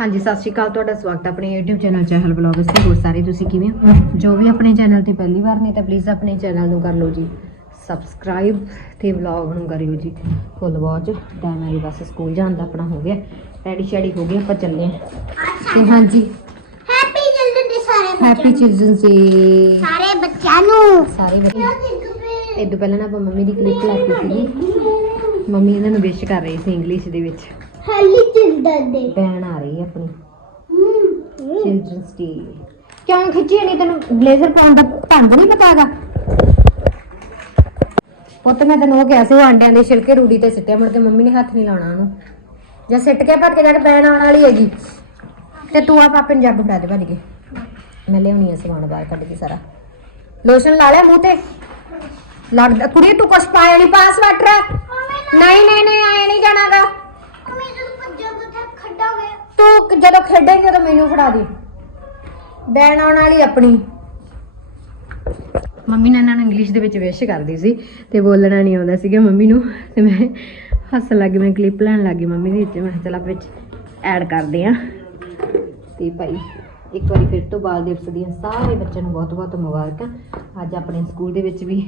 ਹਾਂਜੀ ਸਤਿ ਸ਼੍ਰੀ ਅਕਾਲ ਤੁਹਾਡਾ ਸਵਾਗਤ ਹੈ ਆਪਣੇ YouTube ਚੈਨਲ ਚਹਿਲ ਵਲੌਗਸ ਤੇ। ਹੋਰ ਸਾਰੇ ਤੁਸੀਂ ਕਿਵੇਂ ਹੋ? ਜੋ ਵੀ ਆਪਣੇ ਚੈਨਲ ਤੇ ਪਹਿਲੀ ਵਾਰ ਨੇ ਤਾਂ ਪਲੀਜ਼ ਆਪਣੇ ਚੈਨਲ ਨੂੰ ਕਰ ਲਓ ਜੀ। ਸਬਸਕ੍ਰਾਈਬ ਤੇ ਵਲੌਗ ਨੂੰ ਕਰਿਓ ਜੀ। ਫੁੱਲ ਵਾਚ ਟਾਈਮ ਹੈ ਬਸ ਸਕੂਲ ਜਾਣ ਦਾ ਆਪਣਾ ਹੋ ਗਿਆ। ਰੈਡੀ ਸ਼ੈਡੀ ਹੋ ਗਿਆ ਆਪਾਂ ਚੱਲੇ ਹਾਂ। ਤੇ ਹਾਂਜੀ। ਹੈਪੀ ਚਿਲਡਰਨ ਡੇ ਸਾਰੇ ਹੈਪੀ ਚਿਲਡਰਨਸ ਡੇ ਸਾਰੇ ਬੱਚਿਆਂ ਨੂੰ। ਸਾਰੇ ਬੱਚੇ। ਇਹ ਤੋਂ ਪਹਿਲਾਂ ਨਾ ਆਪਾਂ ਮੰਮੀ ਦੀ ਕਲਿੱਪ ਲਾਤੀ ਸੀਗੀ। ਮੰਮੀ ਇਹਨਾਂ ਨੂੰ ਵਿਸ਼ ਕਰ ਰਹੀ ਸੀ ਇੰਗਲਿਸ਼ ਦੇ ਵਿੱਚ। ਹੈਪੀ ਚਿਲਡਰਨ ਡੇ ਭੈਣ ਆ ਰਹੀ ਹੈ ਆਪਣੀ। ਚਿਲਡਰਨਸ ਡੇ ਕਿਉਂ ਖਿੱਚੀ ਨਹੀਂ ਤੈਨੂੰ? ਬਲੇਜ਼ਰ ਪਾਉਣ ਦਾ ਢੰਗ ਨਹੀਂ ਪਤਾਗਾ ਪੁੱਤ ਮੈਂ ਤੈਨੂੰ ਉਹ ਕਿਹਾ ਸੀ ਉਹ ਆਂਡਿਆਂ ਦੇ ਛਿਲਕੇ ਰੂੜੀ ਤੇ ਸਿੱਟਿਆ ਮੁੜ ਕੇ ਮੰਮੀ ਨੇ ਹੱਥ ਨਹੀਂ ਲਾਉਣਾ ਉਹਨੂੰ। ਜਾਂ ਸਿੱਟ ਕੇ ਭੱਜ ਕੇ ਜਾ ਕੇ ਪੈਣ ਆਉਣ ਵਾਲੀ ਹੈਗੀ। ਤੇ ਤੂੰ ਆ ਪਾਪੇ ਨੂੰ ਜੱਗ ਫੜਾ ਦੇ ਭੱਜ ਕੇ। ਮੈਂ ਲਿਆਉਣੀ ਆ ਸਮਾਨ ਬਾਹਰ ਕੱਢ ਕੇ ਸਾਰਾ। ਲੋਸ਼ਨ ਲਾ ਲਿਆ ਮੂੰਹ ਤੇ? ਲੱਗਦਾ ਕੁੜੀ ਤੂੰ ਕੁਛ ਪਾਇਆ ਨਹੀਂ ਪਾਸ ਵਾਟਰ ਨਹੀਂ ਨਹੀਂ ਨਹੀਂ ਆਏ ਨਹੀਂ ਜਾਣਾਗਾ। ਤਾਂ ਤੂੰ ਜਦੋਂ ਖੇਡੇਂਗੇ ਉਦੋਂ ਮੈਨੂੰ ਫੜਾ ਦੇ। ਬੈਣ ਆਉਣ ਵਾਲੀ ਆਪਣੀ। ਮੰਮੀ ਨੇ ਇਹਨਾਂ ਇੰਗਲਿਸ਼ ਦੇ ਵਿੱਚ ਵਿਸ਼ ਕਰਦੀ ਸੀ ਤੇ ਬੋਲਣਾ ਨਹੀਂ ਆਉਂਦਾ ਸੀਗਾ ਮੰਮੀ ਨੂੰ। ਤੇ ਮੈਂ ਹੱਸਣ ਲੱਗੀ ਮੈਂ ਕਲਿੱਪ ਲੈਣ ਲੱਗੀ ਮੰਮੀ ਦੇ ਵਿੱਚ। ਮੈਂ ਕਿਹਾ ਚੱਲ ਵਿੱਚ ਐਡ ਕਰਦੇ ਆ ਤੇ ਭਾਈ, ਇੱਕ ਵਾਰੀ ਫਿਰ ਤੋਂ ਬਾਲ ਦਿਵਸ ਦੀਆਂ ਸਾਰੇ ਬੱਚਿਆਂ ਨੂੰ ਬਹੁਤ ਬਹੁਤ ਮੁਬਾਰਕਾਂ। ਅੱਜ ਆਪਣੇ ਸਕੂਲ ਦੇ ਵਿੱਚ ਵੀ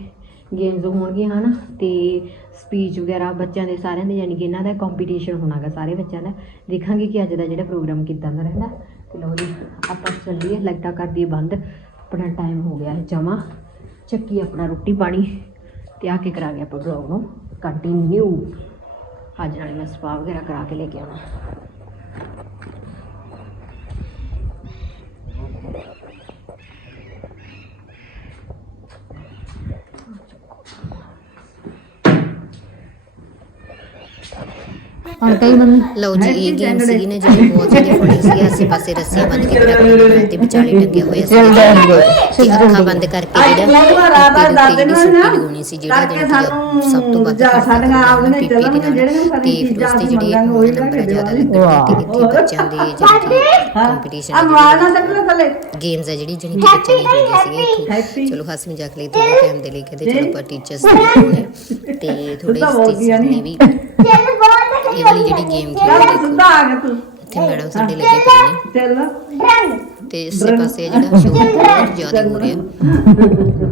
ਗੇਮਸ ਹੋਣਗੀਆਂ, ਹਨ? ਤੇ ਸਪੀਚ ਵਗੈਰਾ ਬੱਚਿਆਂ ਦੇ ਸਾਰਿਆਂ ਦੇ, ਯਾਨੀ ਕਿ ਇਹਨਾਂ ਦਾ ਕੰਪੀਟੀਸ਼ਨ ਹੋਣਾਗਾ ਸਾਰੇ ਬੱਚਿਆਂ ਦਾ। ਦੇਖਾਂਗੇ ਕਿ ਅੱਜ ਦਾ ਜਿਹੜਾ ਪ੍ਰੋਗਰਾਮ ਕਿੱਦਾਂ ਦਾ ਰਹਿੰਦਾ। ਤੇ ਲਓ ਜੀ, ਆਪਾਂ ਚੱਲੀਏ, ਲਾਈਟਾਂ ਕਰ ਦਈਏ ਬੰਦ। ਆਪਣਾ ਟਾਈਮ ਹੋ ਗਿਆ ਹੈ ਜਮਾ ਚੱਕੀ ਆਪਣਾ ਰੋਟੀ ਪਾਣੀ ਤੇ ਆ ਕੇ ਕਰਾਂਗੇ ਆਪਾਂ ਬਲੌਗ ਨੂੰ। ਕੰਟੀਨਿਊ ਅੱਜ ਨਾਲੇ ਮੈਂ ਸਪਾ ਵਗੈਰਾ ਕਰਾ ਕੇ ਲੈ ਕੇ ਆਉਣਾ। ਹੁਣ ਕਈ ਮੰਮੀ ਲਓ ਜੀ ਇਹ ਗੇਮ ਸੀਗੀ ਨਾ ਜਿਹੜੀ ਬਹੁਤ ਜ਼ਿਆਦਾ ਫਨੀ ਸੀ ਆਸੇ ਪਾਸੇ ਰੱਸੀਆਂ ਬੰਨ ਕੇ ਰੱਖੀਆਂ ਤੇ ਵਿਚਾਲੇ ਟੰਗੇ ਹੋਏ ਸੀ ਤੇ ਅੱਖਾਂ ਬੰਦ ਕਰਕੇ ਜਿਹੜਾ ਦੇ ਉੱਤੇ ਜਿਹੜੀ ਸੁੱਟੀ ਲਗਾਉਣੀ ਸੀ ਜਿਹੜਾ ਜਿਹੜੀ ਸਭ ਤੋਂ ਵੱਧ ਪੀਪੀ ਦੇ ਨਾਲ ਤੇ ਫਿਰ ਉਸ ਤੇ ਜਿਹੜੀ ਨੰਬਰ ਜ਼ਿਆਦਾ ਲੱਗਣਗੇ ਤੇ ਇੱਥੇ ਬੱਚਿਆਂ ਦੇ ਜਿਹੜੇ ਕੰਪੀਟੀਸ਼ਨ ਗੇਮਸ ਆ ਜਿਹੜੀ ਜਿਹੜੀ ਬੱਚੇ ਨੇ ਹੁੰਦੇ ਇੱਥੋਂ। ਚਲੋ ਹੱਸ ਮਜ਼ਾਕ ਲਈ ਥੋੜਾ ਟਾਈਮ ਦੇ ਲਈ ਕਹਿੰਦੇ ਚਲੋ ਆਪਾਂ ਟੀਚਰਸ ਨੇ ਤੇ ਥੋੜੇ ਸਟੇਜ ਨੇ। ਵੀ ਇਹ ਵਾਲੀ ਜਿਹੜੀ ਗੇਮ ਖੇਡਦੇ ਦੇਖੋ। ਇੱਥੇ ਮੈਡਮ ਸਾਡੇ ਲੱਗੇ ਪਏ ਨੇ। ਰੰਗ ਤੇ ਇਸੇ ਪਾਸੇ ਜਿਹੜਾ ਸ਼ੋਅ ਬਹੁਤ ਜ਼ਿਆਦਾ ਹੋ ਰਿਹਾ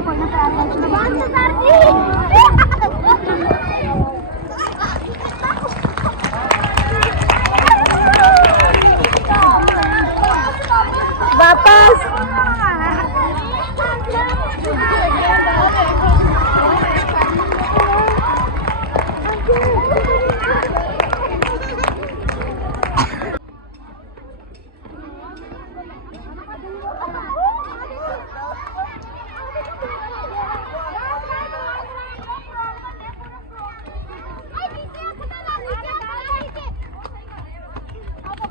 ਬੰਦ ਕਰ ਵਾਪਸ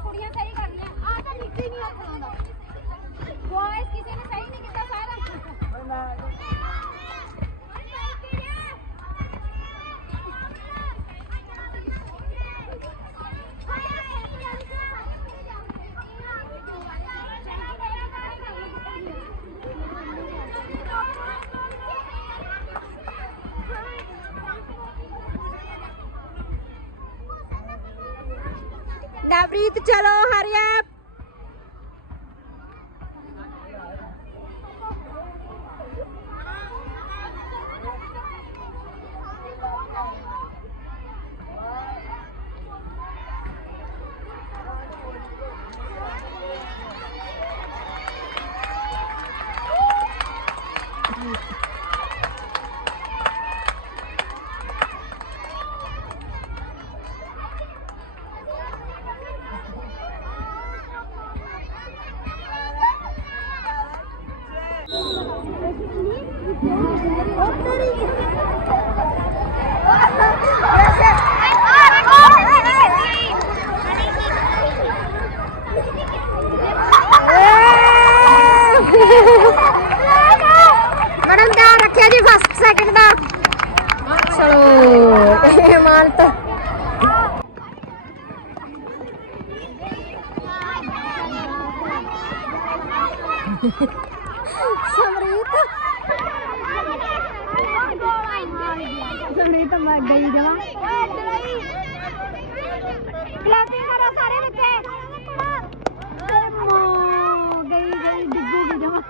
ਕੁੜੀਆਂ ਸਹੀ ਕਰਨੀਆਂ ਆ ਤਾਂ ਨੀਚੇ ਨਹੀਂ ਹੱਥ ਲਾਉਂਦਾ ਬॉयਜ਼ ਕਿਸੇ ਨੇ ਸਹੀ ਨਹੀਂ ਕੀਤਾ ਸਾਰਾ ਪ੍ਰੀਤ ਚਲੋ ਹਰੀਆ ਸਮਰੀਤ। ਸਮਰੀਤ ਮਰ ਗਈ ਜਮਾ ਕਲਾਸਿੰਗ ਕਰੋ ਸਾਰੇ ਬੱਚੇ ਮੋ ਗਈ ਗਈ ਡਿੱਗੂਗੀ ਜਮਾ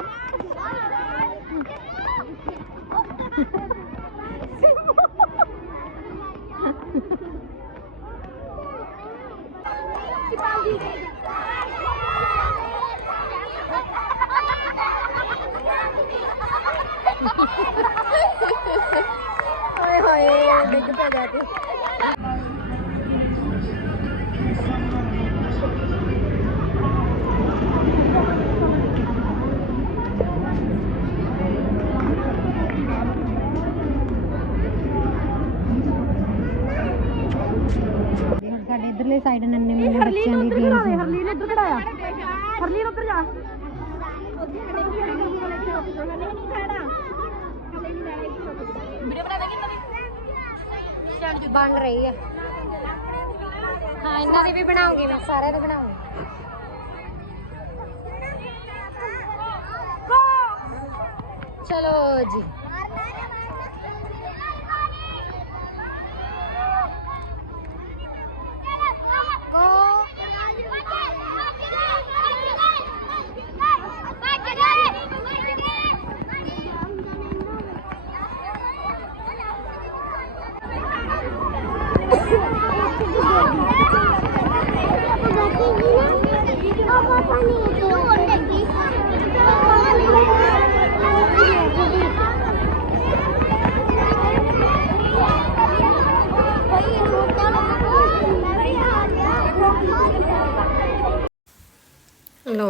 ਓਏ ਹੋਏ ਡਿੱਗ ਪੈ ਜਾ ਹੁਣ ਸਾਡੇ ਇਧਰਲੇ ਸਾਈਡ ਨੰਨੇ ਮੁੰਨੇ ਬੱਚਿਆਂ ਦੀ ਗੇਮ ਸੀ ਹਰਲੀਨ ਇੱਧਰ ਖੜਾਇਆ ਹਰਲੀਨ ਉੱਧਰ ਜਾ ਵੀਡੀਓ ਬਣਾ ਦੇਗੀ ਬਣ ਰਹੀ ਆ। ਹਾਂ ਇਹਨਾਂ ਦੀ ਵੀ ਬਣਾਉਂਗੀ ਮੈਂ ਸਾਰਿਆਂ ਦੀ ਬਣਾਉਂਗੀ। ਚਲੋ ਜੀ। ਲਓ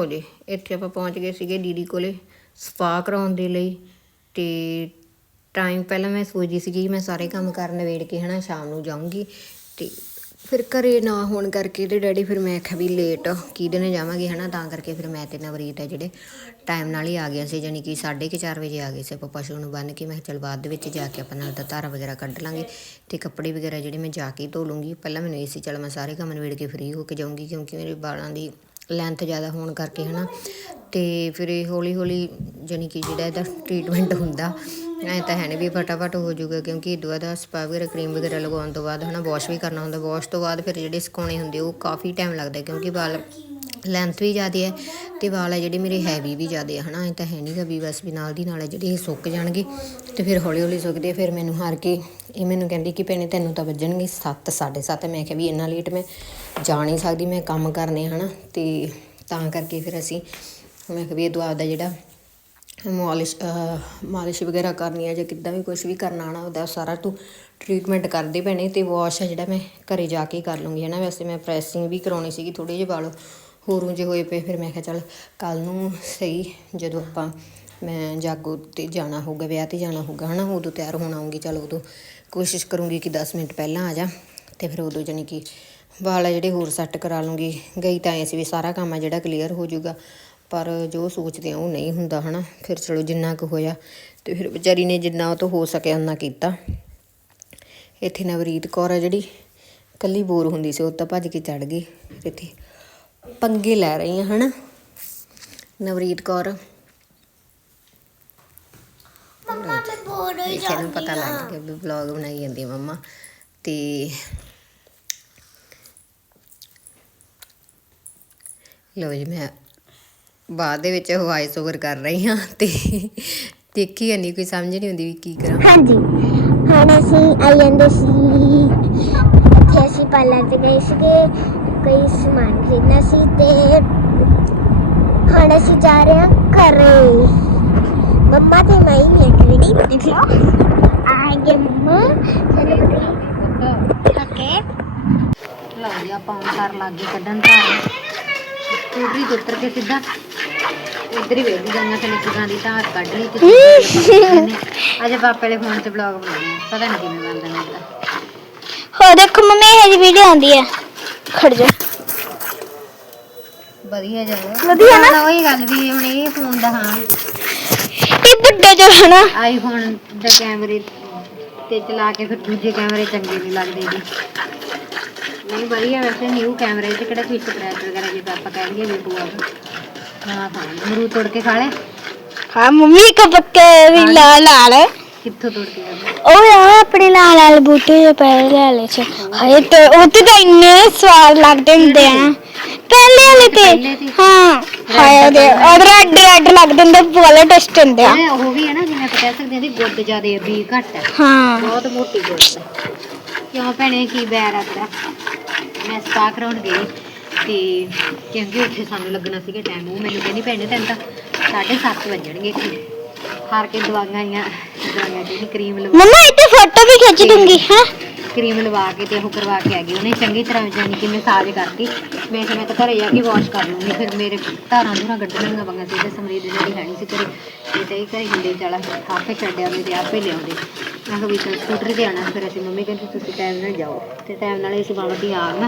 ਜੀ, ਇੱਥੇ ਆਪਾਂ ਪਹੁੰਚ ਗਏ ਸੀਗੇ ਦੀਦੀ ਕੋਲੇ ਸਪਾ ਕਰਾਉਣ ਦੇ ਲਈ ਤੇ ਟਾਈਮ ਪਹਿਲਾਂ ਮੈਂ ਸੋਚਦੀ ਸੀਗੀ ਮੈਂ ਸਾਰੇ ਕੰਮ ਕਰਨ ਨਵੇੜ ਕੇ ਹਨਾ ਸ਼ਾਮ ਨੂੰ ਜਾਊਂਗੀ ਤੇ ਫਿਰ ਘਰੇ ਨਾ ਹੋਣ ਕਰਕੇ ਤੇ ਡੈਡੀ ਫਿਰ ਮੈਂ ਆਖਿਆ ਵੀ ਲੇਟ ਕਿਹਦੇ ਨੇ ਜਾਵਾਂਗੇ ਹਨਾ? ਤਾਂ ਕਰਕੇ ਫਿਰ ਮੈਂ ਤੇ ਨਵਰੀਤ ਆ ਜਿਹੜੇ ਟਾਈਮ ਨਾਲ ਹੀ ਆ ਗਿਆ ਸੀ ਜਾਨੀ ਕਿ 4:30 ਵਜੇ ਆ ਗਏ ਸੀ ਆਪਾਂ ਪਸ਼ੂ ਨੂੰ ਬੰਨ ਕੇ। ਮੈਂ ਕਿਹਾ ਚੱਲ ਬਾਅਦ ਦੇ ਵਿੱਚ ਜਾ ਕੇ ਆਪਾਂ ਨਾਲ ਦਾ ਧਾਰਾ ਵਗੈਰਾ ਕੱਢ ਲਾਂਗੇ ਤੇ ਕੱਪੜੇ ਵਗੈਰਾ ਜਿਹੜੇ ਮੈਂ ਜਾ ਕੇ ਧੋ ਲੂੰਗੀ। ਪਹਿਲਾਂ ਮੈਨੂੰ ਇਹ ਸੀ, ਚੱਲ ਮੈਂ ਸਾਰੇ ਕੰਮ ਨਵੇੜ ਕੇ ਫ੍ਰੀ ਹੋ ਕੇ ਜਾਊਂਗੀ ਕਿਉਂਕਿ ਮੇਰੇ ਵਾਲਾਂ ਦੀ ਲੈਂਥ ਜ਼ਿਆਦਾ ਹੋਣ ਕਰਕੇ ਹਨਾ। ਤੇ ਫਿਰ ਇਹ ਹੌਲੀ ਹੌਲੀ ਜਾਨੀ ਕਿ ਜਿਹੜਾ ਇਹਦਾ ਟ੍ਰੀਟਮੈਂਟ ਹੁੰਦਾ ਐ ਤਾਂ ਹੈ ਨਹੀਂ ਵੀ ਫਟਾਫਟ ਹੋ ਜਾਊਗਾ ਕਿਉਂਕਿ ਇਹ ਦੁਆ ਸਪਾ ਵਗੈਰਾ ਕਰੀਮ ਵਗੈਰਾ ਲਗਾਉਣ ਤੋਂ ਬਾਅਦ ਹਨਾ ਵਾਸ਼ ਵੀ ਕਰਨਾ ਹੁੰਦਾ ਵਾਸ਼ ਤੋਂ ਬਾਅਦ ਫਿਰ ਜਿਹੜੇ ਸੁਕਾਉਣੇ ਹੁੰਦੇ ਉਹ ਕਾਫੀ ਟਾਈਮ ਲੱਗਦਾ ਕਿਉਂਕਿ ਵਾਲ ਲੈਂਥ ਵੀ ਜ਼ਿਆਦਾ ਹੈ ਤੇ ਵਾਲ ਆ ਜਿਹੜੇ ਮੇਰੇ ਹੈਵੀ ਵੀ ਜ਼ਿਆਦਾ ਆ ਹਨਾ ਇਹ ਤਾਂ ਹੈ ਨਹੀਂਗਾ ਵੀ ਬਸ ਵੀ ਨਾਲ ਦੀ ਨਾਲ ਹੈ ਜਿਹੜੇ ਇਹ ਸੁੱਕ ਜਾਣਗੇ ਤੇ ਫਿਰ ਹੌਲੀ ਹੌਲੀ ਸੁੱਕਦੇ ਆ। ਫਿਰ ਮੈਨੂੰ ਹਾਰ ਕੇ ਇਹ ਮੈਨੂੰ ਕਹਿੰਦੀ ਕਿ ਭੈਣੇ ਤੈਨੂੰ ਤਾਂ ਵੱਜਣਗੇ 7 7:30 ਮੈਂ ਕਿਹਾ ਵੀ ਇੰਨਾ ਲੇਟ ਮੈਂ ਜਾ ਨਹੀਂ ਸਕਦੀ, ਮੈਂ ਕੰਮ ਕਰਨੇ ਹਨਾ, ਤੇ ਤਾਂ ਕਰਕੇ ਫਿਰ ਅਸੀਂ ਮੈਂ ਕਿਹਾ ਵੀ ਇਹ ਦੁਆ ਦਾ ਜਿਹੜਾ ਮੋਲਿਸ਼ ਮਾਲਿਸ਼ ਵਗੈਰਾ ਕਰਨੀ ਆ ਜਾਂ ਕਿੱਦਾਂ ਵੀ ਕੁਝ ਵੀ ਕਰਨਾ ਆਣਾ ਉਹਦਾ ਸਾਰਾ ਤੂੰ ਟ੍ਰੀਟਮੈਂਟ ਕਰਦੇ ਪੈਣੇ ਤੇ ਵਾਸ਼ ਆ ਜਿਹੜਾ ਮੈਂ ਘਰੇ ਜਾ ਕੇ ਕਰ ਲੂੰਗੀ, ਹਨਾ? ਵੈਸੇ ਮੈਂ ਪ੍ਰੈਸਿੰਗ ਵੀ ਕਰਾਉਣੀ ਸੀਗੀ ਥੋੜੇ ਜਿਹੇ ਵਾਲ, ਹੋਰ ਜਿਹੇ ਹੋਏ ਪਏ, ਫਿਰ ਮੈਂ ਕਿਹਾ ਚੱਲ ਕੱਲ ਨੂੰ ਸਹੀ, ਜਦੋਂ ਆਪਾਂ ਮੈਂ ਜਾਗੋ ਤੇ ਜਾਣਾ ਹੋਊਗਾ, ਵਿਆਹ ਤੇ ਜਾਣਾ ਹੋਊਗਾ, ਹਨਾ? ਉਦੋਂ ਤਿਆਰ ਹੋਣਾ ਆਉਂਗੀ ਚਲ ਉਦੋਂ ਕੋਸ਼ਿਸ਼ ਕਰੂੰਗੀ ਕਿ 10 ਮਿੰਟ ਪਹਿਲਾਂ ਆ ਜਾ, ਤੇ ਫਿਰ ਉਦੋਂ ਜਾਨੀ ਕਿ ਵਾਲ ਆ ਜਿਹੜੇ ਹੋਰ ਸੈੱਟ ਕਰਾ ਲੂੰਗੀ, ਗਈ ਤਾਂ ਐ ਸੀ ਵੀ ਸਾਰਾ ਕੰਮ ਆ ਜਿਹੜਾ ਕਲੀਅਰ ਹੋ ਜਾਊਗਾ ਪਰ ਜੋ ਸੋਚਦੇ ਆ ਉਹ ਨਹੀਂ ਹੁੰਦਾ ਹਨਾ। ਫਿਰ ਚਲੋ ਜਿੰਨਾ ਕੁ ਹੋਇਆ ਤੇ ਫਿਰ ਵਿਚਾਰੀ ਨੇ ਜਿੰਨਾ ਉਹ ਤੋਂ ਹੋ ਸਕਿਆ ਉਹਨਾਂ ਕੀਤਾ। ਇੱਥੇ ਨਵਰੀਤ ਕੌਰ ਆ ਜਿਹੜੀ ਕੱਲੀ ਬੋਰ ਹੁੰਦੀ ਸੀ ਉਹ ਤਾਂ ਭੱਜ ਕੇ ਚੜ ਗਈ। ਇੱਥੇ ਪੰਗੇ ਲੈ ਰਹੀ ਆ ਹਨਾ ਨਵਰੀਤ ਕੌਰ। ਮੰਮਾ ਮੈਂ ਬੋਰ ਹੋਈ ਦੇਖਿਆ ਨੂੰ ਪਤਾ ਲੱਗ ਗਿਆ ਵੀ ਵਲੌਗ ਬਣਾਈ ਜਾਂਦੀ ਮੰਮਾ। ਤੇ ਲੋ ਜੀ ਮੈਂ ਬਾਅਦ ਦੇ ਵਿੱਚ ਵਾਇਸ ਓਵਰ ਕਰ ਰਹੀ ਹਾਂ ਤੇ ਦੇਖੀ ਜਾਂਦੀ ਕੋਈ ਸਮਝ ਨਹੀਂ ਆਉਂਦੀ ਵੀ ਕੀ ਕਰਾਂ। ਹਾਂਜੀ। ਹੁਣ ਅਸੀਂ ਆਈ ਜਾਂਦੇ ਸੀ। ਇੱਥੇ ਅਸੀਂ ਪਾਰਲਰ ਤੇ ਗਏ ਸੀਗੇ। ਕਈ ਸਮਾਨ ਖਰੀਦਣਾ ਸੀ ਤੇ ਹੁਣ ਅਸੀਂ ਜਾ ਰਹੇ ਹਾਂ ਘਰੇ। ਮੰਮਾ ਤੇ ਮੈਂ ਹੀ ਹਾਂ ਰੈਡੀ ਦੇਖ ਲਓ ਆ ਗਏ ਮੰਮਾ। ਚਲੋ ਓਕੇ ਲਓ ਜੀ ਆਪਾਂ ਹੁਣ ਕਰ ਲੱਗੇ ਕੱਢਣ ਧਾਰ ਤੋਂ ਉੱਤਰ ਕੇ ਸਿੱਧਾ ਇੱਧਰ ਹੀ ਵੇਖ ਜਾਈਆਂ ਤੇ ਨਿੱਕਾਂ ਦੀ ਧਾਰ ਕੱਢ ਲਈ ਤੇ ਅਜੇ ਪਾਪੇ ਦੇ ਫੋਨ 'ਚ ਵਲੌਗ ਬਣਾਉਣਾ ਪਤਾ ਨਹੀਂ ਕਿਵੇਂ ਬਣਦਾ ਮੇਰਾ ਹੋ ਦੇਖੋ ਮੰਮੀ ਇਹ ਜੀ ਵੀਡੀਓ ਆਉਂਦੀ ਹੈ। ਖੜ ਜਾ ਵਧੀਆ ਜਾਓ ਵਧੀਆ ਨਾ? ਉਹੀ ਗੱਲ ਵੀ ਹੁਣ ਇਹ ਫੋਨ ਦਾ ਹਾਂ। ਇਹ ਵੱਡਾ ਜੋ ਹੈ ਨਾ ਆਈਫੋਨ ਦਾ ਕੈਮਰੇ ਤੇ ਚਲਾ ਕੇ ਫਿਰ ਦੂਜੇ ਕੈਮਰੇ ਚੰਗੇ ਨਹੀਂ ਲੱਗਦੇ ਜੀ। ਨਹੀਂ ਵਧੀਆ ਵੈਸੇ ਨਿਊ ਕੈਮਰੇ 'ਚ ਕਿਹੜਾ ਕੋਈ ਸਕ੍ਰੈਚ ਵਗੈਰਾ ਜਿੱਦਾਂ ਆਪਾਂ ਕਹਿ ਲਈਏ ਵੀ ਹੋਆ ਹਾਂ ਹਾਂ ਅਮਰੂਦ ਤੋੜ ਕੇ ਖਾ ਲੈ ਹਾਂ ਮੰਮੀ ਕੋ ਪੱਕੇ ਵੀ ਲਾਲ ਲਾਲ। ਕਿੱਥੋਂ ਤੋੜ ਕੇ ਖਾਣੇ? ਉਹ ਯਾਰ ਆਪਣੇ ਲਾਲ ਲਾਲ ਬੂਟੇ ਜਿਹੇ ਪਏ ਲੈ ਲੈ ਚ ਹਾਏ ਤੇ ਉਹ ਤੇ ਤਾਂ ਇੰਨੇ ਸਵਾਦ ਲੱਗਦੇ ਹੁੰਦੇ ਆ। ਪਹਿਲੇ ਵਾਲੇ ਪਹਿਲੇ ਤੇ। ਤੇ? ਹਾਂ ਹਾਏ ਦੇ ਉਹ ਰੈੱਡ ਰੈੱਡ ਲੱਗਦੇ ਹੁੰਦੇ ਬੋਲੇ ਟੇਸਟ ਹੁੰਦੇ ਆ। ਇਹ ਉਹ ਵੀ ਹੈ ਨਾ ਜਿਵੇਂ ਆਪਾਂ ਕਹਿ ਸਕਦੇ ਹਾਂ ਦੀ ਗੁੱਦ ਜ਼ਿਆਦੇ ਵੀ ਘੱਟ ਹੈ ਹਾਂ। ਬਹੁਤ ਮੋਟੀ ਗੁੱਦ ਹੈ ਕਿਉਂ ਭੈਣੇ ਕੀ ਬੈਰ ਆ ਤੇਰਾ? ਮੈਂ ਸਪਾ ਕਰਾਉਣ ਗਈ। ਤੇ ਕਿਉਂਕਿ ਉੱਥੇ ਸਾਨੂੰ ਲੱਗਣਾ ਸੀਗਾ ਟਾਈਮ ਉਹ ਮੈਨੂੰ ਕਹਿੰਦੀ ਭੈਣੇ ਤੈਨੂੰ ਤਾਂ 7:30 ਵੱਜਣਗੇ ਇੱਥੇ। ਹਾਰ ਕੇ ਦਵਾਈਆਂ ਆਈਆਂ ਦਵਾਈਆਂ ਦੀ ਕਰੀਮ ਲਵਾ ਮੰਮਾ ਇੱਥੇ ਫੋਟੋ ਵੀ ਖਿੱਚ ਦੂੰਗੀ ਹਾਂ? ਕਰੀਮ ਲਵਾ ਕੇ ਤੇ ਉਹ ਕਰਵਾ ਕੇ ਆ ਗਈ। ਉਹਨੇ ਚੰਗੀ ਤਰ੍ਹਾਂ ਜਾਨੀ ਕਿ ਮਸਾਜ ਕਰਤੀ ਮੈਂ ਕਿਹਾ ਮੈਂ ਤਾਂ ਘਰੇ ਜਾ ਕੇ ਵਾਸ਼ ਕਰ ਲੂੰਗੀ ਫਿਰ ਮੇਰੇ ਧਾਰਾਂ ਧੂਰਾਂ ਕੱਢਣੀਆਂ ਪੰਗਾ ਸੀ ਤੇ ਸਮਰੀਦ ਜਿਹੜੀ ਹੈ ਨਹੀਂ ਸੀ ਘਰੇ ਤਾਂ ਇਹ ਘਰੇ ਹੁੰਦੇ ਚੱਲ ਆਪੇ ਛੱਡਿਆ ਤੇ ਆਪੇ ਲਿਆਉਂਦੇ। ਮੈਂ ਕਿਹਾ ਵੀ ਚਲ ਸਕੂਟਰ ਤੇ ਆਣਾ ਫਿਰ ਅਸੀਂ ਮੰਮੀ ਕਹਿੰਦੀ ਤੁਸੀਂ ਟਾਈਮ ਨਾਲ ਜਾਓ। ਤੇ ਟਾਈਮ ਨਾਲ ਅਸੀਂ ਬਾਬਾ ਦੀ ਆਉਣ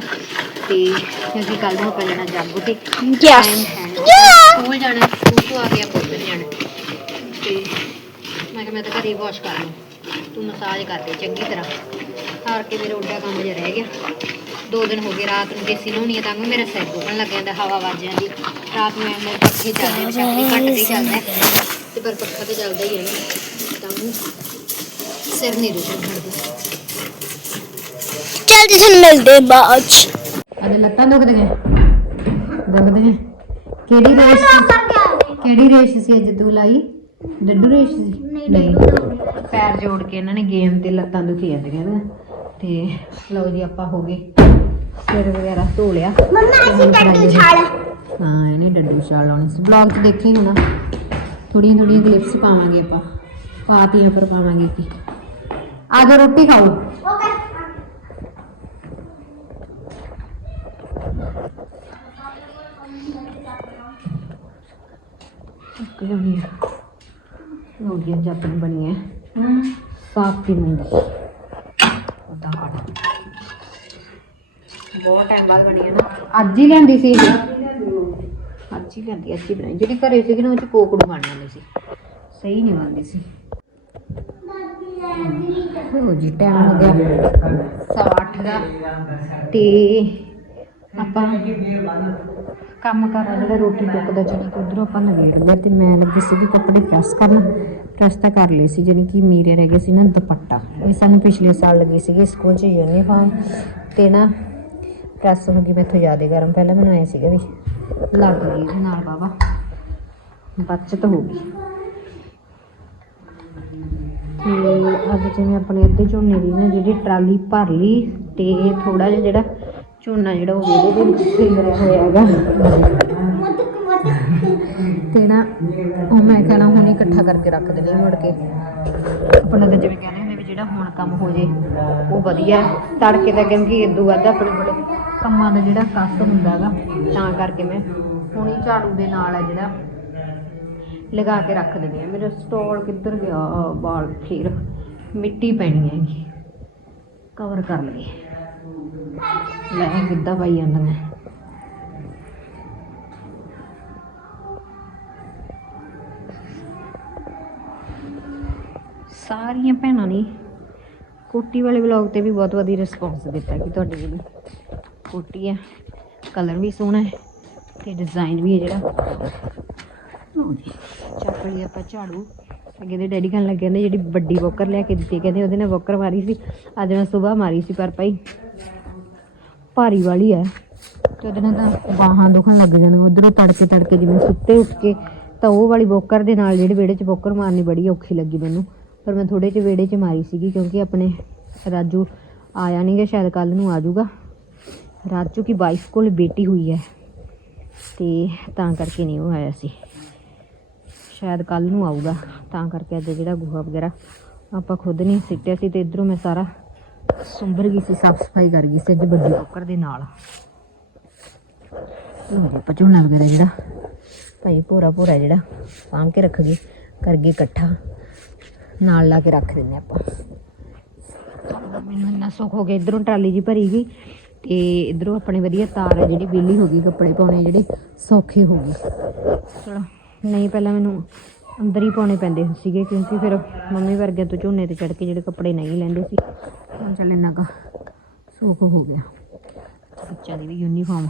ਤੇ ਕਿਉਂਕਿ ਕੱਲ ਨੂੰ ਆਪਾਂ ਜਾਣਾ ਜਾਗੋ ਤੇ ਯੈਸ ਨੀ। ਸਕੂਲ ਜਾਣਾ ਸਕੂਲ ਤੋਂ ਆ ਕੇ ਆਪਾਂ ਉੱਧਰ ਜਾਣਾ ਤੇ ਮੈਂ ਕਿਹਾ ਮੈਂ ਤਾਂ ਘਰੇ ਵਾਸ਼ ਕਰ ਲੂੰ ਤੂੰ ਮਸਾਜ ਕਰ ਦੇ ਚੰਗੀ ਤਰ੍ਹਾਂ। ਹਾਰ ਕੇ ਮੇਰਾ ਉੱਡਾ ਕੰਮ ਜਿਹਾ ਰਹਿ ਗਿਆ। ਦੋ ਦਿਨ ਹੋ ਗਏ ਰਾਤ ਨੂੰ ਦੇਸੀ ਨਹਾਉਣੀ ਆ ਤਾਂ ਵੀ ਮੇਰਾ ਸਿਰ ਦੁਖਣ ਲੱਗ ਜਾਂਦਾ ਹਵਾ ਵੱਜ ਜਾਂਦੀ ਰਾਤ ਨੂੰ ਐਵੇਂ ਪੱਖੇ ਚੱਲਦੇ ਨੇ ਸ਼ਾਮੀ ਘੱਟ ਕੇ ਚੱਲਦਾ ਤੇ ਪਰ ਪੱਖਾ ਤੇ ਚੱਲਦਾ ਹੀ ਹੈ ਨਾ ਤਾਂ ਵੀ ਸਿਰ ਨਹੀਂ ਖੜਦਾ ਚੱਲ ਜੀ ਤੁਹਾਨੂੰ ਮਿਲਦੇ ਬਾਅਦ ਚ। ਅਜੇ ਲੱਤਾਂ ਦੁਖਦੀਆਂ। ਦੁਖਦੀਆਂ। ਕਿਹੜੀ ਰੇਸ ਕਿਹੜੀ ਰੇਸ ਸੀ ਅੱਜ ਤੂੰ ਲਾਈ? ਡੱਡੂ ਰੇਸ ਸੀ? ਨਹੀਂ ਪੈਰ ਜੋੜ ਕੇ ਇਹਨਾਂ ਨੇ ਗੇਮ ਤੇ ਲੱਤਾਂ ਦੁਖੀ ਜਾਂਦੀਆਂ ਨੇ। ਤੇ ਲਓ ਜੀ ਆਪਾਂ ਹੋ ਗਏ। ਸਿਰ ਵਗੈਰਾ ਧੋ ਲਿਆ। ਮੰਮਾ ਅਸੀਂ ਟੱਟੂ ਛਾਲ। ਹਾਂ ਇਹਨੇ ਡੱਡੂ ਛਾਲ ਲਾਉਣੀ ਸੀ। ਬਲੌਗ 'ਚ ਦੇਖੀ ਹੋਣਾ। ਥੋੜੀਆਂ ਥੋੜੀਆਂ ਕਲਿੱਪਸ ਪਾਵਾਂਗੇ ਆਪਾਂ। ਪਾਤੀਆਂ ਪਰ ਪਾਵਾਂਗੇ ਕੀ ਆ ਜਾਓ ਰੋਟੀ ਖਾਓ। ਰੋਟੀਆਂ ਸਾਫ਼ ਉਹਦਾ ਹਟ ਬਹੁਤ ਟਾਈਮ ਬਾਅਦ ਬਣੀ ਹੈ ਨਾ। ਅੱਜ ਹੀ ਲਿਆਂਦੀ ਸੀ ਅੱਜ ਹੀ ਲਿਆਂਦੀ ਅੱਜ ਹੀ ਬਣਾਈ। ਜਿਹੜੀ ਘਰੇ ਸੀ ਨਾ ਉਹ ਚ ਕੋਕੜੂ ਬਣ ਜਾਂਦੇ ਸੀ। ਸਹੀ ਨਹੀਂ ਬਣਦੀ ਸੀ। ਹੋ ਜੀ ਟਾਈਮ ਹੋ ਗਿਆ ਸਵਾ ਅੱਠ ਦਾ ਤੇ ਆਪਾਂ ਕੰਮ ਕਰ ਜਿਹੜਾ ਰੋਟੀ ਟੁੱਕਦਾ ਜਿਹੜੀ ਕਿ ਉਧਰੋਂ ਆਪਾਂ ਨਵੇੜ ਲਿਆ ਤੇ ਮੈਂ ਲੱਗੀ ਸੀਗੀ ਕੱਪੜੇ ਪ੍ਰੈਸ ਕਰਨ ਪ੍ਰੈਸ ਤਾਂ ਕਰ ਲਈ ਸੀ, ਜਾਣੀ ਕਿ ਮੇਰੇ ਰਹਿ ਗਏ ਸੀ ਨਾ ਦੁਪੱਟਾ। ਇਹ ਸਾਨੂੰ ਪਿਛਲੇ ਸਾਲ ਲੱਗੀ ਸੀਗੀ ਸਕੂਲ 'ਚ ਯੂਨੀਫਾਰਮ ਤੇ ਨਾ ਪ੍ਰੈਸ ਹੋ ਗਈ ਮੈਥੋਂ ਜ਼ਿਆਦਾ ਗਰਮ ਪਹਿਲਾਂ ਮੈਨੂੰ ਆਇਆ ਸੀਗਾ ਵੀ। ਲੱਗ ਗਈ ਨਾਲ ਬਾਬਾ ਬਚਤ ਹੋ ਗਈ। ਤੇ ਅੱਜ ਜਿਵੇਂ ਆਪਣੇ ਅੱਧੇ ਝੋਨੇ ਦੀ ਨਾ ਜਿਹੜੀ ਟਰਾਲੀ ਭਰ ਲਈ ਤੇ ਥੋੜਾ ਜਿਹਾ ਜਿਹੜਾ ਝੋਨਾ ਜਿਹੜਾ ਉਹ ਇਹਦੇ ਵਿੱਚ ਖਿਲਰਿਆ ਹੋਇਆ ਹੈਗਾ ਤੇ ਨਾ ਉਹ ਮੈਂ ਕਹਿਣਾ ਹੁਣ ਇਕੱਠਾ ਕਰਕੇ ਰੱਖ ਦੇਣੀ ਮੁੜ ਕੇ। ਆਪਣਾ ਤਾਂ ਜਿਵੇਂ ਕਹਿੰਦੇ ਹੁੰਦੇ ਵੀ ਜਿਹੜਾ ਹੁਣ ਕੰਮ ਹੋ ਜੇ, ਉਹ ਵਧੀਆ। ਤੜਕੇ ਦਾ ਕਿਉਂਕਿ ਇਦੋਂ ਵੱਧ ਆਪਣੇ ਕੋਲੇ ਕੰਮਾਂ ਦਾ ਜਿਹੜਾ ਕੱਸ ਹੁੰਦਾ ਹੈਗਾ ਤਾਂ ਕਰਕੇ ਮੈਂ ਹੁਣੀ ਝਾੜੂ ਦੇ ਨਾਲ ਹੈ ਜਿਹੜਾ ਲਗਾ ਕੇ ਰੱਖ ਦਿੰਦੀ ਆ। ਮੇਰਾ ਸਟੋਲ ਕਿੱਧਰ ਗਿਆ? ਬਾਲ ਫੇਰ ਮਿੱਟੀ ਪੈਣੀ ਹੈਗੀ। ਕਵਰ ਕਰ ਲਈ ਲੈ ਕਿੱਦਾਂ ਪਾਈ ਜਾਂਦਾ ਮੈਂ। ਸਾਰੀਆਂ ਭੈਣਾਂ ਨੇ ਕੋਟੀ ਵਾਲੇ ਵਲੌਗ ਤੇ ਵੀ ਬਹੁਤ ਵਧੀਆ ਰਿਸਪੌਂਸ ਦਿੱਤਾ ਕਿ ਤੁਹਾਡੀ ਜਿਹੜੀ ਕੋਟੀ ਹੈ ਕਲਰ ਵੀ ਸੋਹਣਾ ਹੈ ਤੇ ਡਿਜ਼ਾਈਨ ਵੀ ਹੈ ਜਿਹੜਾ। ਲਓ ਜੀ ਚੱਕ ਲਈ ਆਪਾਂ ਝਾੜੂ। ਅੱਗੇ ਦੇ ਡੈਡੀ ਕਹਿਣ ਲੱਗੇ ਨੇ ਜਿਹੜੀ ਵੱਡੀ ਵੋਕਰ ਲਿਆ ਕੇ ਦਿੱਤੀ ਕਹਿੰਦੇ ਉਹਦੇ ਨਾਲ ਵੋਕਰ ਮਾਰੀ ਸੀ। ਅੱਜ ਮੈਂ ਸਵੇਰ ਮਾਰੀ ਸੀ ਪਰ ਭਾਈ, ਭਾਰੀ ਵਾਲੀ ਹੈ ਤੇ ਉਹਦੇ ਨਾਲ ਤਾਂ ਬਾਹਾਂ ਦੁਖਣ ਲੱਗ ਜਾਂਦੀਆਂ, ਉਧਰੋਂ ਤੜਕੇ ਤੜਕੇ ਜਿਵੇਂ ਸੁੱਤੇ ਉੱਠ ਕੇ, ਤਾਂ ਉਹ ਵਾਲੀ ਬੋਕਰ ਦੇ ਨਾਲ ਜਿਹੜੇ ਵਿਹੜੇ 'ਚ ਬੋਕਰ ਮਾਰਨੀ ਬੜੀ ਔਖੀ ਲੱਗੀ ਮੈਨੂੰ। ਪਰ ਮੈਂ ਥੋੜੇ ਜਿਹੇ ਵਿਹੜੇ 'ਚ ਮਾਰੀ ਸੀਗੀ ਕਿਉਂਕਿ ਆਪਣੇ ਰਾਜੂ ਆਇਆ ਨਹੀਂਗਾ ਸ਼ਾਇਦ ਕੱਲ ਨੂੰ ਆ ਜਾਊਗਾ। ਰਾਜੂ ਕੀ ਵਾਈਫ ਕੋਲ ਬੇਟੀ ਹੋਈ ਹੈ ਤੇ ਤਾਂ ਕਰਕੇ ਨਹੀਂ ਉਹ ਆਇਆ ਸੀ। ਸ਼ਾਇਦ ਕੱਲ ਨੂੰ ਆਊਗਾ। ਤਾਂ ਕਰਕੇ ਅੱਜ ਜਿਹੜਾ ਗੋਹਾ ਵਗੈਰਾ ਆਪਾਂ ਖੁਦ ਨਹੀਂ ਸਿੱਟਿਆ ਸੀ ਤੇ ਇਧਰੋਂ ਮੈਂ ਸਾਰਾ ਸੁੰਬਰ ਗਈ ਸੀ, ਸਾਫ਼ ਸਫ਼ਾਈ ਕਰ ਗਈ ਸੀ ਅੱਜ ਵੱਡੀ ਕੁੱਕਰ ਦੇ ਨਾਲ। ਲੋ ਜੀ ਵਗੈਰਾ ਜਿਹੜਾ, ਭਾਈ ਪੂਰਾ ਪੂਰਾ ਜਿਹੜਾ, ਸਾਂਭ ਕੇ ਰੱਖ ਗਈ ਕਰ ਗਈ ਇਕੱਠਾ। ਨਾਲ ਲਾ ਕੇ ਰੱਖ ਦਿੰਦੇ ਆਪਾਂ। ਮੈਨੂੰ ਇੰਨਾ ਸੁੱਖ ਹੋ ਗਿਆ, ਇਧਰੋਂ ਟਰਾਲੀ ਜੀ ਭਰੀ ਗਈ ਤੇ ਇਧਰੋਂ ਆਪਣੇ ਵਧੀਆ ਤਾਰ ਹੈ ਜਿਹੜੀ ਵਿਹਲੀ ਹੋ ਗਈ, ਕੱਪੜੇ ਪਾਉਣੇ ਜਿਹੜੇ ਸੌਖੇ ਹੋ ਗਏ। ਚਲੋ। ਨਹੀਂ, ਪਹਿਲਾਂ ਮੈਨੂੰ ਅੰਦਰ ਹੀ ਪਾਉਣੇ ਪੈਂਦੇ ਸੀਗੇ ਕਿਉਂਕਿ ਫਿਰ ਮੰਮੀ ਵਰਗਿਆਂ ਤੋਂ ਝੋਨੇ ਤੇ ਚੜ ਕੇ ਜਿਹੜੇ ਕੱਪੜੇ ਨਹੀਂ ਲੈਂਦੇ ਸੀ। ਹੁਣ ਚੱਲ ਇੰਨਾ ਕਾ ਸੁੱਖ ਹੋ ਗਿਆ। ਬੱਚਿਆਂ ਦੀ ਵੀ ਯੂਨੀਫਾਰਮ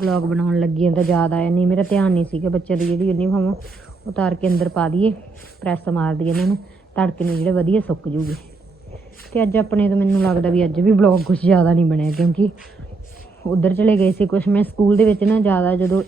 ਵਲੌਗ ਬਣਾਉਣ ਲੱਗੀ ਹਾਂ ਤਾਂ ਯਾਦ ਆਇਆ ਨਹੀਂ, ਮੇਰਾ ਧਿਆਨ ਨਹੀਂ ਸੀਗਾ ਬੱਚਿਆਂ ਦੀ ਜਿਹੜੀ ਯੂਨੀਫਾਰਮ ਉਤਾਰ ਕੇ ਅੰਦਰ ਪਾ ਦਈਏ, ਪ੍ਰੈਸ ਮਾਰ ਦਈਏ ਇਹਨਾਂ ਨੂੰ, ਤੜਕੇ ਨੂੰ ਜਿਹੜੇ ਵਧੀਆ ਸੁੱਕ ਜੂਗੇ। ਤੇ ਅੱਜ ਆਪਣੇ ਤੋਂ ਮੈਨੂੰ ਲੱਗਦਾ ਵੀ ਅੱਜ ਵੀ ਵਲੌਗ ਕੁਝ ਜ਼ਿਆਦਾ ਨਹੀਂ ਬਣਿਆ ਕਿਉਂਕਿ ਉਧਰ ਚਲੇ ਗਏ ਸੀ ਕੁਝ ਮੈਂ ਸਕੂਲ ਦੇ ਵਿੱਚ ਨਾ ਜ਼ਿਆਦਾ ਜਦੋਂ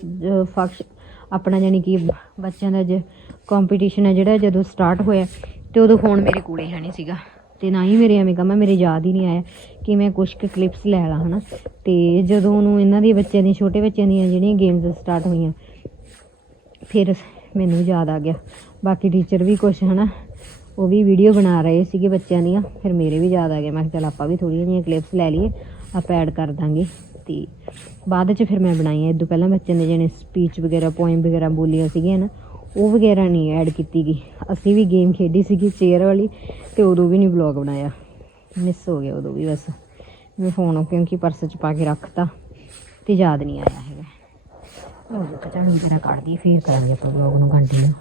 ਫੰਕਸ਼ਨ ਆਪਣਾ ਯਾਨੀ ਕਿ ਬੱਚਿਆਂ ਦਾ ਜ ਕੰਪੀਟੀਸ਼ਨ ਹੈ ਜਿਹੜਾ ਜਦੋਂ ਸਟਾਰਟ ਹੋਇਆ ਤੇ ਉਦੋਂ ਫੋਨ ਮੇਰੇ ਕੋਲੇ ਹੈ ਨਹੀਂ ਸੀਗਾ ਤੇ ਨਾ ਹੀ ਮੇਰੇ ਐਵੇਂ ਕਮਾ ਮੇਰੇ ਯਾਦ ਹੀ ਨਹੀਂ ਆਇਆ ਕਿ ਮੈਂ ਕੁਝ ਕੁ ਕਲਿੱਪਸ ਲੈ ਲਾਂ, ਹਨਾ। ਤੇ ਜਦੋਂ ਉਹਨੂੰ ਇਹਨਾਂ ਦੀ ਬੱਚਿਆਂ ਦੀਆਂ, ਛੋਟੇ ਬੱਚਿਆਂ ਦੀਆਂ ਜਿਹੜੀਆਂ ਗੇਮਸ ਸਟਾਰਟ ਹੋਈਆਂ, ਫਿਰ ਮੈਨੂੰ ਯਾਦ ਆ ਗਿਆ। ਬਾਕੀ ਟੀਚਰ ਵੀ ਕੁਝ ਹਨਾ, ਉਹ ਵੀ ਵੀਡੀਓ ਬਣਾ ਰਹੇ ਸੀਗੇ ਬੱਚਿਆਂ ਦੀਆਂ, ਫਿਰ ਮੇਰੇ ਵੀ ਯਾਦ ਆ ਗਿਆ ਮੈਂ ਕਿਹਾ ਚੱਲ ਆਪਾਂ ਵੀ ਥੋੜ੍ਹੀਆਂ ਜਿਹੀਆਂ ਕਲਿੱਪਸ ਲੈ ਲਈਏ, ਆਪਾਂ ਐਡ ਕਰ ਦਾਂਗੇ। ਤੇ ਬਾਅਦ 'ਚ ਫਿਰ ਮੈਂ ਬਣਾਈਆਂ ਇਦੋਂ ਪਹਿਲਾਂ ਬੱਚਿਆਂ ਦੇ ਜਿਹੜੇ ਸਪੀਚ ਵਗੈਰਾ ਪੋਇਮ ਵਗੈਰਾ ਬੋਲੀਆਂ ਸੀਗੀਆਂ ਨਾ, ਉਹ ਵਗੈਰਾ ਨਹੀਂ ਐਡ ਕੀਤੀ ਗਈ। ਅਸੀਂ ਵੀ ਗੇਮ ਖੇਡੀ ਸੀਗੀ ਚੇਅਰ ਵਾਲੀ ਤੇ ਉਦੋਂ ਵੀ ਨਹੀਂ ਵਲੌਗ ਬਣਾਇਆ। ਮਿਸ ਹੋ ਗਿਆ ਉਦੋਂ ਵੀ ਬਸ। ਮੈਂ ਫੋਨ ਕਿਉਂਕਿ ਪਰਸ 'ਚ ਪਾ ਕੇ ਰੱਖਤਾ ਤੇ ਯਾਦ ਨਹੀਂ ਆਇਆ ਹੈਗਾ। ਲੋ ਜੀ ਤਾਂ ਵਗੈਰਾ ਕੱਢਦੀ ਫੇਰ ਕਰਾਂਗੇ ਆਪਾਂ ਵਲੌਗ ਨੂੰ ਕੰਟੀਨਿਊ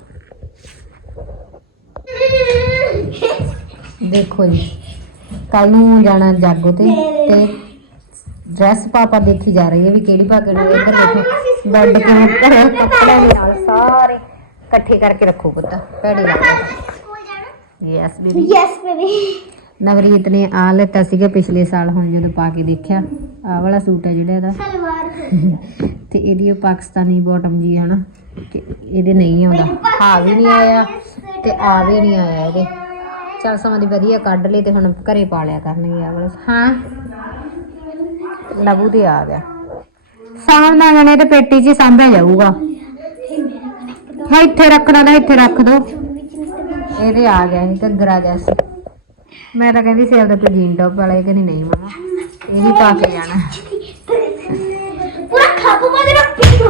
ਦੇਖੋ ਜੀ ਕੱਲ ਨੂੰ ਜਾਣਾ ਜਾਗੋ ਤੇ ਤੇ ਡਰੈਸ ਪਾਪਾ ਦੇਖੀ ਜਾ ਰਹੀ ਹੈ ਵੀ ਕਿਹੜੀ ਪਾ ਕੇ ਨਾ ਇੱਧਰ ਦੇਖੋ ਬੈੱਡ ਦੇ ਨਾਲ ਸਾਰੇ ਇਕੱਠੇ ਕਰਕੇ ਰੱਖੋ ਪੁੱਤ ਭੈੜੇ ਲੱਗਦਾ। Yes baby yes baby Navreet ਨੇ ਆ ਲੈਤਾ ਸੀਗਾ ਪਿਛਲੇ ਸਾਲ ਹੁਣ ਜਦੋਂ ਪਾ ਕੇ ਦੇਖਿਆ ਆਹ ਵਾਲਾ ਸੂਟ ਹੈ ਜਿਹੜਾ ਇਹਦਾ। ਸਲਵਾਰ। ਤੇ ਇਹਦੀ ਉਹ ਪਾਕਿਸਤਾਨੀ ਬਾਟਮ ਜੀ ਹੈ ਨਾ ਕਿ ਇਹਦੇ ਨਹੀਂ ਆਉਂਦਾ। ਆ ਵੀ ਨਹੀਂ ਆਇਆ ਤੇ ਆ ਵੀ ਨਹੀਂ ਆਇਆ ਇਹਦੇ। ਚੱਲ ਸਮਾਂ ਦੀ ਵਧੀਆ ਕੱਢ ਲਈ ਤੇ ਹੁਣ ਘਰੇ ਪਾ ਲਿਆ ਕਰਨਗੇ ਆ ਵਾਲਾ। ਹਾਂ? ਲਬੂ ਤੇ ਆ ਗਿਆ। ਸਾਹਮਣੇ ਗਣੇ ਤੇ ਪੇਟੀ 'ਚ ਹੀ ਸਾਂਭਿਆ ਜਾਊਗਾ। ਹਾਂ ਇੱਥੇ ਰੱਖਣਾ ਨਾ ਇੱਥੇ ਰੱਖ ਦੋ। ਇਹਦੇ ਆ ਗਿਆ ਇਹ ਘੱਗਰਾ ਜੈਸ। ਮੈਂ ਤਾਂ ਕਹਿੰਦੀ ਸੇਲ ਦਾ ਤੂੰ ਜੀਨ ਟੌਪ ਵਾਲਾ ਇਹ ਕਹਿੰਦੀ ਨਹੀਂ ਮਮਾ ਇਹ ਹੀ ਪਾ ਕੇ ਜਾਣਾ। ਪੂਰਾ ਖਾਪੂ ਪਾ ਦੇ ਰੱਖੀ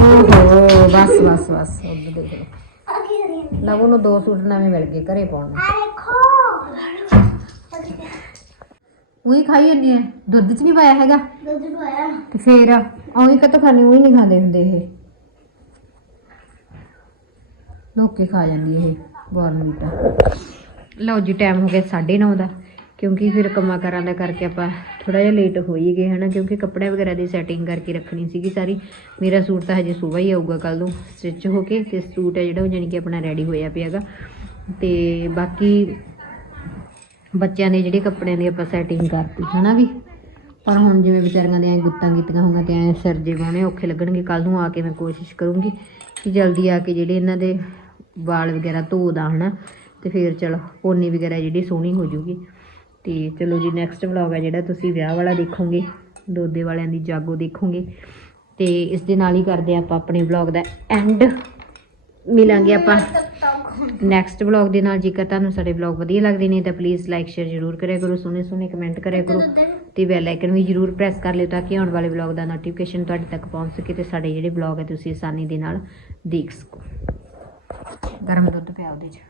ਓਹੋ ਬਸ ਬਸ ਬਸ? ਲਵੂ ਨੂੰ ਦੋ ਸੂਟ ਨਵੇਂ ਮਿਲ ਗਏ ਘਰੇ ਪਾਉਣ ਨੂੰ ਆ ਦੇਖੋ ਉਹੀ ਖਾਈ ਜਾਂਦੀ ਹੈ ਦੁੱਧ 'ਚ ਨਹੀਂ ਪਾਇਆ ਹੈਗਾ? ਦੁੱਧ ਪਾਇਆ। ਤੇ ਫੇਰ ਉਹੀ ਕਦੋਂ ਖਾਣੀ ਉਹੀ ਨਹੀਂ ਖਾਂਦੇ ਹੁੰਦੇ ਇਹ। ਲੋਕੇ ਖਾ ਜਾਂਦੀ ਇਹ ਬੋਰਨਵੀਟਾ ਲਓ ਜੀ ਟਾਈਮ ਹੋ ਗਿਆ 9:30 ਦਾ। ਕਿਉਂਕਿ ਫਿਰ ਕੰਮਾਂ ਕਰਾਂ ਦਾ ਕਰਕੇ ਆਪਾਂ ਥੋੜਾ ਜਿਹਾ ਲੇਟ ਹੋ ਹੀ ਗਏ ਹਨਾ? ਕਿਉਂਕਿ ਕੱਪੜੇ ਵਗੈਰਾ ਦੀ ਸੈਟਿੰਗ ਕਰਕੇ ਰੱਖਣੀ ਸੀਗੀ ਸਾਰੀ। ਮੇਰਾ ਸੂਟ ਤਾਂ ਹਜੇ ਸਵੇਰ ਹੀ ਆਊਗਾ ਕੱਲ ਨੂੰ ਸਟਿਚ ਹੋ ਕੇ ਤੇ ਸੂਟ ਹੈ ਜਿਹੜਾ ਉਹ ਜਾਣੀ ਕਿ ਆਪਣਾ ਰੈਡੀ ਹੋਇਆ ਪਿਆਗਾ ਤੇ ਬਾਕੀ ਬੱਚਿਆਂ ਦੇ ਜਿਹੜੇ ਕੱਪੜਿਆਂ ਦੀ ਆਪਾਂ ਸੈਟਿੰਗ ਕਰਤੀ, ਹਨਾ ਵੀ? ਪਰ ਹੁਣ ਜਿਵੇਂ ਵਿਚਾਰੀਆਂ ਦੀਆਂ ਐ ਗੁੱਤਾਂ ਕੀਤੀਆਂ ਹੋਈਆਂ ਤੇ ਐ ਸਿਰ ਜੇ ਵਾਉਣੇ ਔਖੇ ਲੱਗਣਗੇ ਕੱਲ ਨੂੰ ਆ ਕੇ ਮੈਂ ਕੋਸ਼ਿਸ਼ ਕਰੂੰਗੀ ਕਿ ਜਲਦੀ ਆ ਕੇ ਜਿਹੜੇ ਇਹਨਾਂ ਦੇ ਵਾਲ ਵਗੈਰਾ ਧੋ ਦਾਂ ਹਨਾ? ਤੇ ਫਿਰ ਚਲੋ, ਪੋਨੀ ਵਗੈਰਾ ਜਿਹੜੀ ਸੋਹਣੀ ਹੋ ਜੂਗੀ। ਤੇ ਚਲੋ ਜੀ ਨੈਕਸਟ ਵਲੌਗ ਹੈ ਜਿਹੜਾ ਤੁਸੀਂ ਵਿਆਹ ਵਾਲਾ ਦੇਖੋਗੇ, ਦੋਦੇ ਵਾਲਿਆਂ ਦੀ ਜਾਗੋ ਦੇਖੋਗੇ। ਤੇ ਇਸ ਦੇ ਨਾਲ ਹੀ ਕਰਦੇ ਆਪਾਂ ਆਪਣੇ ਵਲੌਗ ਦਾ ਐਂਡ ਮਿਲਾਂਗੇ ਆਪਾਂ। ਨੈਕਸਟ ਵਲੌਗ ਦੇ ਨਾਲ ਜੇਕਰ ਤੁਹਾਨੂੰ ਸਾਡੇ ਵਲੌਗ ਵਧੀਆ ਲੱਗਦੇ ਨੇ ਤਾਂ ਪਲੀਜ਼ ਲਾਈਕ ਸ਼ੇਅਰ ਜ਼ਰੂਰ ਕਰਿਆ ਕਰੋ ਸੋਹਣੇ ਸੋਹਣੇ ਕਮੈਂਟ ਕਰਿਆ ਕਰੋ। ਤੇ ਬੈਲ ਆਈਕਨ ਵੀ ਜ਼ਰੂਰ ਪ੍ਰੈਸ ਕਰ ਲਿਓ ਤਾਂ ਕਿ ਆਉਣ ਵਾਲੇ ਵਲੌਗ ਦਾ ਨੋਟੀਫਿਕੇਸ਼ਨ ਤੁਹਾਡੇ ਤੱਕ ਪਹੁੰਚ ਸਕੇ ਤੇ ਸਾਡੇ ਜਿਹੜੇ ਵਲੌਗ ਹੈ ਤੁਸੀਂ ਆਸਾਨੀ ਦੇ ਨਾਲ ਦੇਖ ਸਕੋ। ਗਰਮ ਦੁੱਧ ਪਿਆ ਉਹਦੇ 'ਚ।